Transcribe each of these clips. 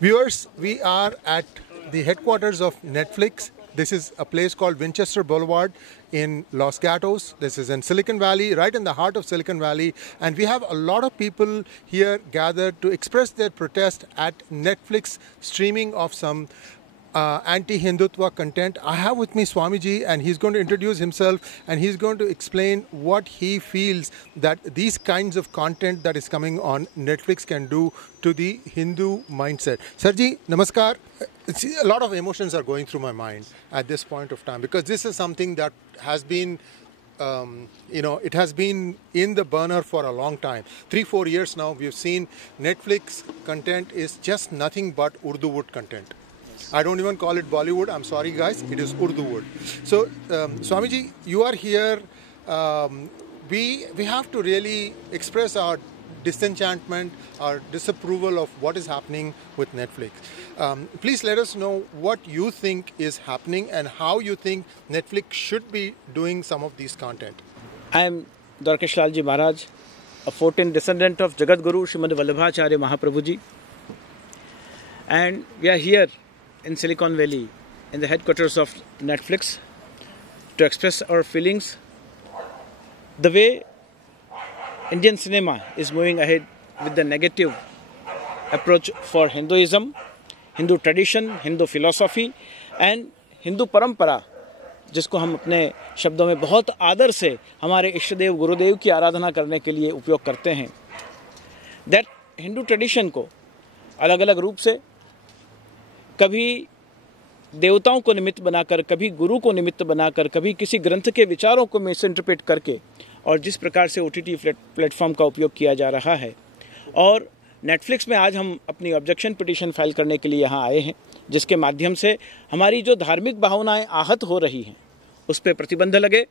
Viewers, we are at the headquarters of Netflix. This is a place called Winchester Boulevard in Los Gatos. This is in Silicon Valley, right in the heart of Silicon Valley. And we have a lot of people here gathered to express their protest at Netflix streaming of some anti-Hindutva content. I have with me Swamiji, and he's going to introduce himself and he's going to explain what he feels that these kinds of content that is coming on Netflix can do to the Hindu mindset. Sarji, namaskar. A lot of emotions are going through my mind at this point of time because this is something that has been it has been in the burner for a long time. 3-4 years now, we've seen Netflix content is just nothing but Urdu-wood content. I don't even call it Bollywood. I'm sorry, guys. It is Urdu-wood. So, Swamiji, you are here. We have to really express our disenchantment, our disapproval of what is happening with Netflix. Please let us know what you think is happening and how you think Netflix should be doing some of these content. I am Dwarkesh Lalji Maharaj, a 14th descendant of Jagat Guru Srimad Vallabhacharya Mahaprabhuji. And we are here in Silicon Valley, in the headquarters of Netflix, to express our feelings. The way Indian cinema is moving ahead with the negative approach for Hinduism, Hindu tradition, Hindu philosophy and Hindu परंपरा, जिसको हम अपने शब्दों में बहुत आदर से हमारे इष्टदेव गुरुदेव की आराधना करने के लिए उपयोग करते हैं. That Hindu tradition को अलग अलग रूप से कभी देवताओं को निमित्त बनाकर, कभी गुरु को निमित्त बनाकर, कभी किसी ग्रंथ के विचारों को मिस इंटरप्रेट करके, और जिस प्रकार से OTT प्लेटफॉर्म का उपयोग किया जा रहा है. और नेटफ्लिक्स में आज हम अपनी ऑब्जेक्शन पिटीशन फाइल करने के लिए यहाँ आए हैं, जिसके माध्यम से हमारी जो धार्मिक भावनाएं आहत हो रही हैं उस पर प्रतिबंध लगे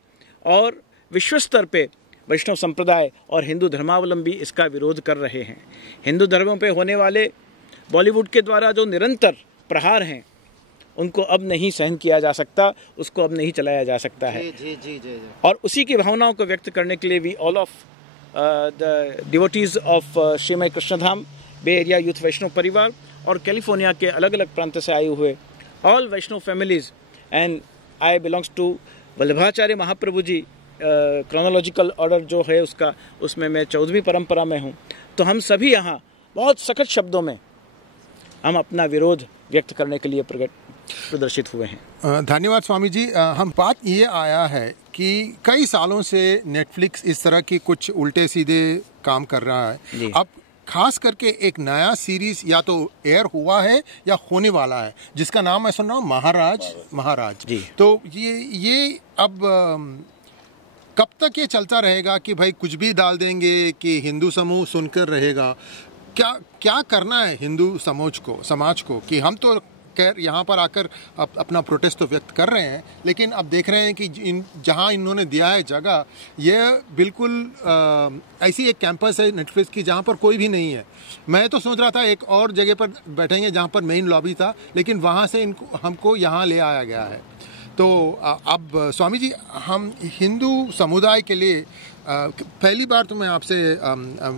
और विश्व स्तर पे वैष्णव संप्रदाय और हिंदू धर्मावलंबी इसका विरोध कर रहे हैं. हिंदू धर्मों पे होने वाले बॉलीवुड के द्वारा जो निरंतर प्रहार हैं उनको अब नहीं सहन किया जा सकता, उसको अब नहीं चलाया जा सकता है. जी. और उसी की भावनाओं को व्यक्त करने के लिए we all of the devotees of Shrimay Krishnadham, Bay Area youth Vaishnav Parivar और कैलिफोर्निया के अलग अलग प्रांत से आए हुए all Vaishnav families, and I belongs to Vallabhacharya Mahaprabhu ji chronological order जो है उसका, उसमें मैं 14वीं परंपरा में हूँ. तो हम सभी यहाँ बहुत सख्त शब्दों में हम अपना विरोध व्यक्त करने के लिए प्रदर्शित हुए हैं. धन्यवाद स्वामी जी. हम बात ये आया है कि कई सालों से नेटफ्लिक्स इस तरह की कुछ उल्टे सीधे काम कर रहा है. अब खास करके एक नया सीरीज या तो एयर हुआ है या होने वाला है, जिसका नाम मैं सुन रहा हूँ महाराज. तो ये अब कब तक ये चलता रहेगा कि भाई कुछ भी डाल देंगे कि हिंदू समूह सुनकर रहेगा? क्या करना है हिंदू समाज को कि हम तो यहाँ पर आकर अपना प्रोटेस्ट तो व्यक्त कर रहे हैं, लेकिन अब देख रहे हैं कि जहाँ इन्होंने दिया है जगह, ये बिल्कुल ऐसी एक कैंपस है नेटफ्लिक्स की जहाँ पर कोई भी नहीं है. मैं तो सोच रहा था एक और जगह पर बैठेंगे जहाँ पर मेन लॉबी था, लेकिन वहाँ से हमको यहाँ ले आया गया है. तो अब स्वामी जी, हम हिंदू समुदाय के लिए पहली बार तो मैं आपसे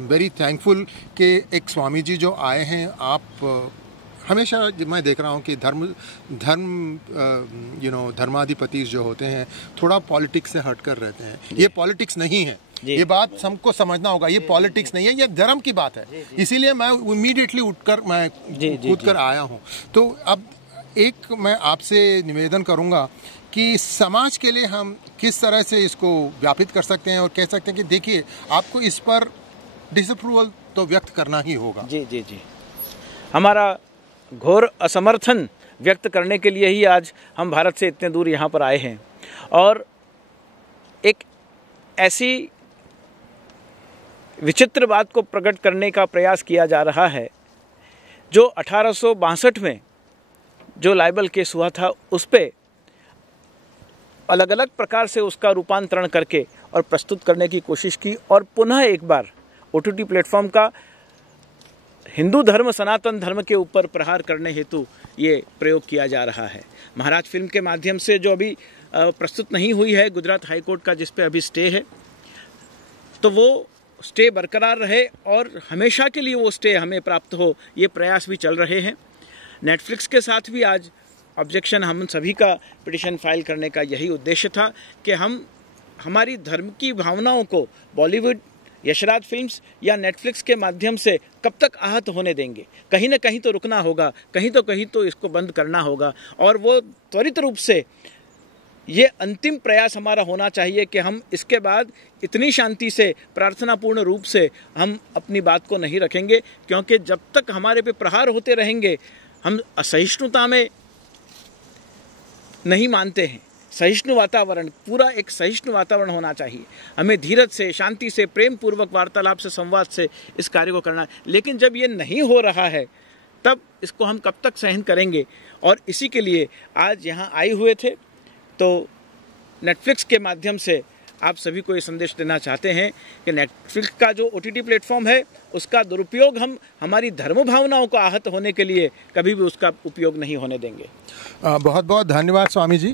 वेरी थैंकफुल कि एक स्वामी जी जो आए हैं. आप हमेशा मैं देख रहा हूँ कि धर्माधिपति जो होते हैं थोड़ा पॉलिटिक्स से हटकर रहते हैं. ये पॉलिटिक्स नहीं है, ये बात हमको समझना होगा. ये पॉलिटिक्स नहीं है, ये धर्म की बात है. इसीलिए मैं इमीडिएटली उठकर आया हूँ. तो अब एक मैं आपसे निवेदन करूँगा कि समाज के लिए हम किस तरह से इसको व्यापित कर सकते हैं और कह सकते हैं कि देखिए, आपको इस पर डिसअप्रूवल तो व्यक्त करना ही होगा. जी. हमारा घोर असमर्थन व्यक्त करने के लिए ही आज हम भारत से इतने दूर यहाँ पर आए हैं. और एक ऐसी विचित्र बात को प्रकट करने का प्रयास किया जा रहा है जो 1862 में जो लाइबल केस हुआ था उस पर अलग अलग प्रकार से उसका रूपांतरण करके और प्रस्तुत करने की कोशिश की, और पुनः एक बार OTT प्लेटफॉर्म का हिंदू धर्म, सनातन धर्म के ऊपर प्रहार करने हेतु ये प्रयोग किया जा रहा है. महाराज फिल्म के माध्यम से जो अभी प्रस्तुत नहीं हुई है गुजरात हाई कोर्ट का, जिस पे अभी स्टे है, तो वो स्टे बरकरार रहे और हमेशा के लिए वो स्टे हमें प्राप्त हो, ये प्रयास भी चल रहे हैं. नेटफ्लिक्स के साथ भी आज ऑब्जेक्शन, हम सभी का पिटिशन फाइल करने का यही उद्देश्य था कि हम हमारी धर्म की भावनाओं को बॉलीवुड, यशराज फिल्म्स या नेटफ्लिक्स के माध्यम से कब तक आहत होने देंगे। कहीं ना कहीं तो रुकना होगा, कहीं तो इसको बंद करना होगा, और वो त्वरित रूप से ये अंतिम प्रयास हमारा होना चाहिए कि हम इसके बाद इतनी शांति से, प्रार्थनापूर्ण रूप से हम अपनी बात को नहीं रखेंगे, क्योंकि जब तक हमारे पे प्रहार होते रहेंगे, हम असहिष्णुता में नहीं मानते हैं। सहिष्णु वातावरण, पूरा एक सहिष्णु वातावरण होना चाहिए। हमें धीरज से, शांति से, प्रेम पूर्वक वार्तालाप से, संवाद से इस कार्य को करना है। लेकिन जब ये नहीं हो रहा है, तब इसको हम कब तक सहन करेंगे? और इसी के लिए आज यहाँ आए हुए थे। तो नेटफ्लिक्स के माध्यम से आप सभी को ये संदेश देना चाहते हैं कि नेटफ्लिक्स का जो OTT प्लेटफॉर्म है, उसका दुरुपयोग हम हमारी धर्म भावनाओं को आहत होने के लिए कभी भी उसका उपयोग नहीं होने देंगे। बहुत बहुत धन्यवाद स्वामी जी।